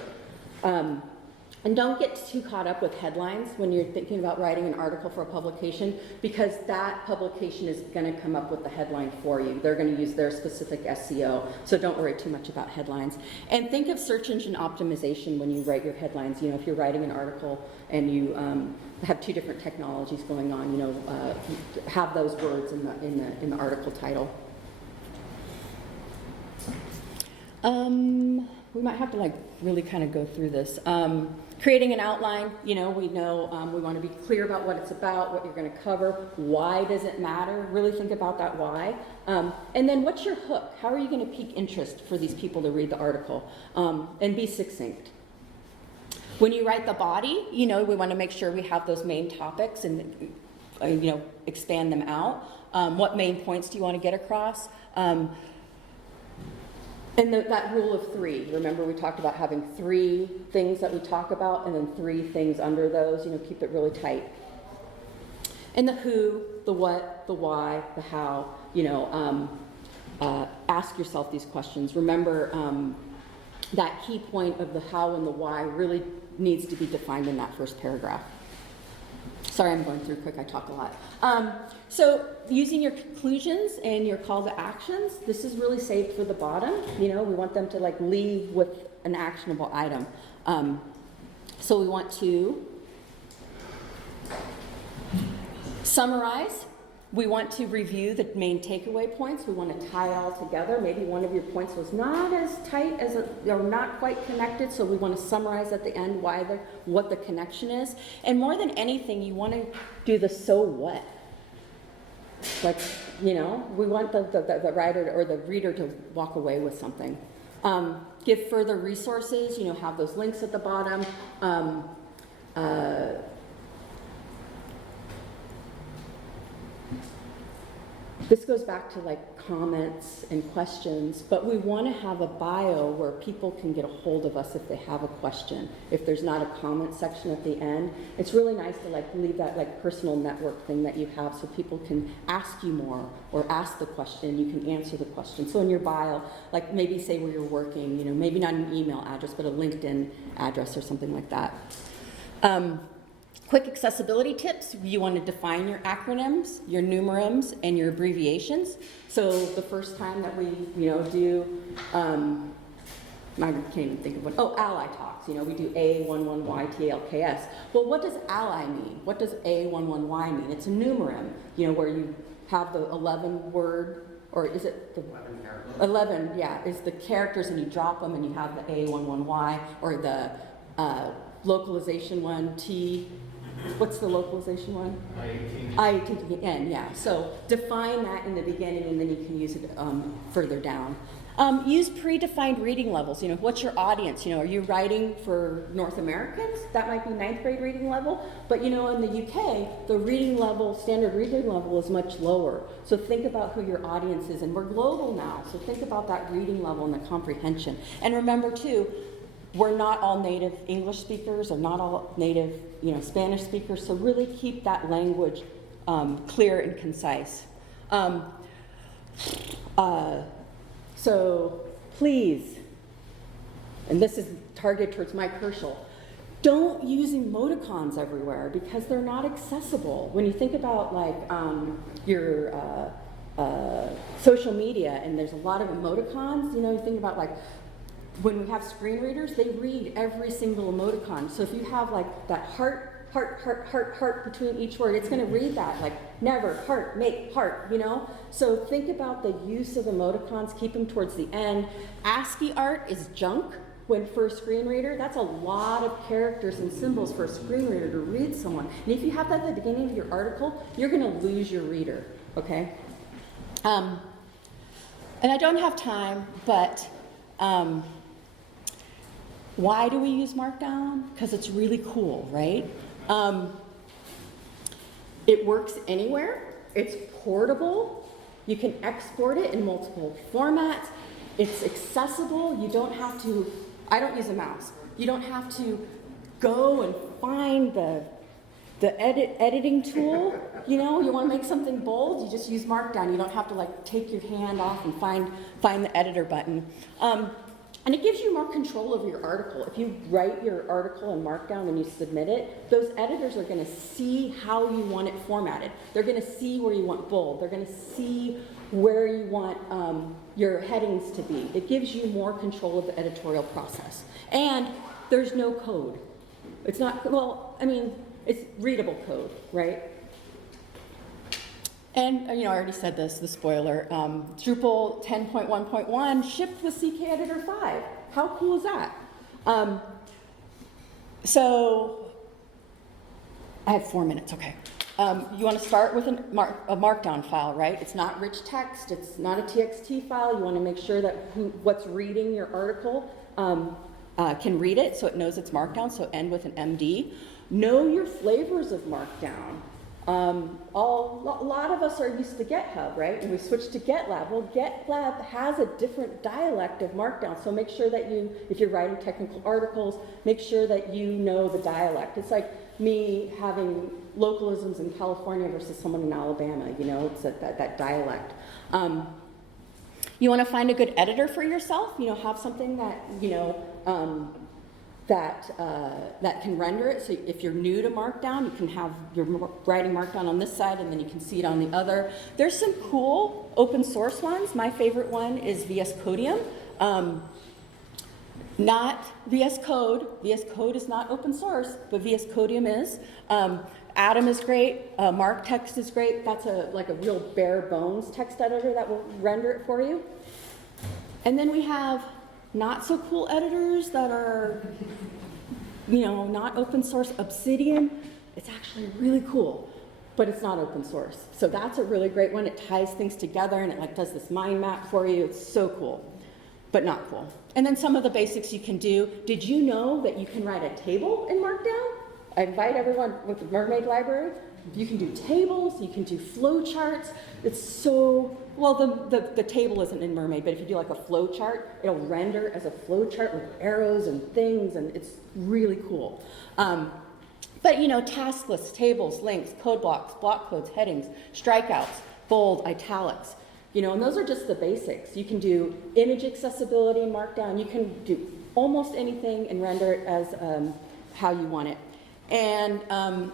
And don't get too caught up with headlines when you're thinking about writing an article for a publication, because that publication is going to come up with the headline for you. They're going to use their specific SEO, so don't worry too much about headlines. And think of search engine optimization when you write your headlines. If you're writing an article and you have 2 different technologies going on, have those words in the article title. We might have to really kind of go through this. Creating an outline, we know we want to be clear about what it's about, what you're going to cover, why does it matter? Really think about that why. And then what's your hook? How are you going to pique interest for these people to read the article? And be succinct. When you write the body, we want to make sure we have those main topics and, expand them out. What main points do you want to get across? And that rule of 3, remember we talked about having 3 things that we talk about and then 3 things under those, keep it really tight. And the who, the what, the why, the how, ask yourself these questions. Remember that key point of the how and the why really needs to be defined in that first paragraph. Sorry, I'm going through quick, I talk a lot. So using your conclusions and your call to actions, this is really saved for the bottom. We want them to leave with an actionable item. So we want to summarize. We want to review the main takeaway points. We want to tie it all together. Maybe one of your points was not as tight as or not quite connected, so we want to summarize at the end what the connection is. And more than anything, you want to do the so what. We want the writer or the reader to walk away with something. Give further resources, have those links at the bottom. this goes back to like comments and questions, but we want to have a bio where people can get a hold of us if they have a question. If there's not a comment section at the end, it's really nice to like leave that like personal network thing that you have so people can ask you more or ask the question, you can answer the question. So in your bio, like maybe say where you're working, you know, maybe not an email address, but a LinkedIn address or something like that. Quick accessibility tips. You want to define your acronyms, your numerums, and your abbreviations. So the first time that we, you know, do, I can't even think of what, oh, ally talks. You know, we do A11YTLKS. Well, what does ally mean? What does A11Y mean? It's a numerum, you know, where you have the 11 word, or is it the 11 characters. 11, yeah, is the characters and you drop them and you have the A11Y or the localization one, T. What's the localization one? IATN, yeah. So define that in the beginning and then you can use it further down. Use predefined reading levels. You know, what's your audience? You know, are you writing for North Americans? That might be 9th grade reading level. But you know, in the UK, the reading level, standard reading level is much lower. So think about who your audience is. And we're global now. So think about that reading level and the comprehension. And remember too, we're not all native English speakers or not all native, you know, Spanish speakers. So really keep that language clear and concise. So please, and this is targeted towards Mike Herschel, don't use emoticons everywhere because they're not accessible. When you think about like your social media and there's a lot of emoticons, you know, you think about like, when we have screen readers, they read every single emoticon. So if you have like that heart between each word, it's gonna read that, like never, heart, make, heart, you know? So think about the use of emoticons, keep them towards the end. ASCII art is junk for a screen reader. That's a lot of characters and symbols for a screen reader to read someone. And if you have that at the beginning of your article, you're gonna lose your reader, okay? And I don't have time, but why do we use Markdown? Because it's really cool, right? It works anywhere. It's portable. You can export it in multiple formats. It's accessible. You don't have to, I don't use a mouse. You don't have to go and find the editing tool. You know, you want to make something bold, you just use Markdown. You don't have to like take your hand off and find the editor button. And it gives you more control over your article. If you write your article in Markdown when you submit it, those editors are going to see how you want it formatted. They're going to see where you want bold. They're going to see where you want your headings to be. It gives you more control of the editorial process. And there's no code. It's not, well, I mean, it's readable code, right? And, you know, I already said this, the spoiler, Drupal 10.1.1 shipped with CK Editor 5. How cool is that? So, I have 4 minutes, okay. You want to start with a Markdown file, right? It's not rich text, it's not a TXT file. You want to make sure that what's reading your article can read it, so it knows it's Markdown, so end with an MD. Know your flavors of Markdown. A lot of us are used to GitHub, right? And we switched to GitLab. Well, GitLab has a different dialect of Markdown, so make sure that you, if you're writing technical articles, make sure that you know the dialect. It's like me having localisms in California versus someone in Alabama, you know, it's that dialect. You want to find a good editor for yourself, you know, have something that, you know, that can render it. So if you're new to Markdown, you can have your writing Markdown on this side and then you can see it on the other. There's some cool open source ones. My favorite one is VS Codium. Not VS Code. VS Code is not open source, but VS Codium is. Atom is great. MarkText is great. That's like a real bare bones text editor that will render it for you. And then we have not so cool editors that are, you know, not open source. Obsidian, it's actually really cool, but it's not open source. So that's a really great one. It ties things together and it like does this mind map for you. It's so cool, but not cool. And then some of the basics you can do. Did you know that you can write a table in Markdown? I invite everyone with the Mermaid Library. You can do tables, you can do flow charts. It's so, well, the table isn't in Mermaid, but if you do like a flow chart, it'll render as a flow chart with arrows and things, and it's really cool. But you know, task lists, tables, links, code blocks, block codes, headings, strikeouts, bold, italics, you know, and those are just the basics. You can do image accessibility in Markdown. You can do almost anything and render it as how you want it. And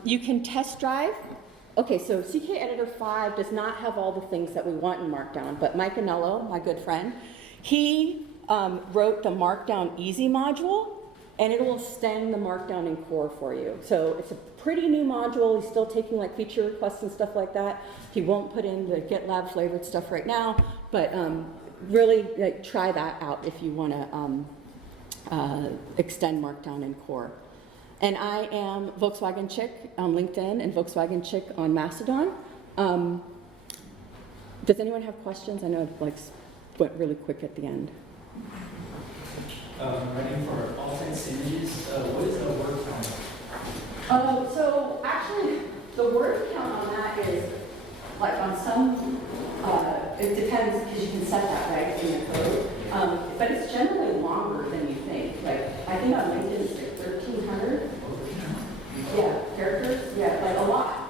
you can test drive. Okay, so CK Editor 5 does not have all the things that we want in Markdown, but Mike Anello, my good friend, he wrote the Markdown Easy module, and it will extend the Markdown in Core for you. So it's a pretty new module. He's still taking like feature requests and stuff like that. He won't put in the GitLab flavored stuff right now, but really like, try that out if you want to extend Markdown in Core. And I am Volkswagen Chick on LinkedIn and Volkswagen Chick on Mastodon. Does anyone have questions? I know it like went really quick at the end. Writing for alt-text images, what is the word count? So actually, the word count on that is like on some, it depends because you can set that right in your code. But it's generally longer than you think. Like I think on LinkedIn it's like 1,300. Yeah, characters. Yeah, like a lot.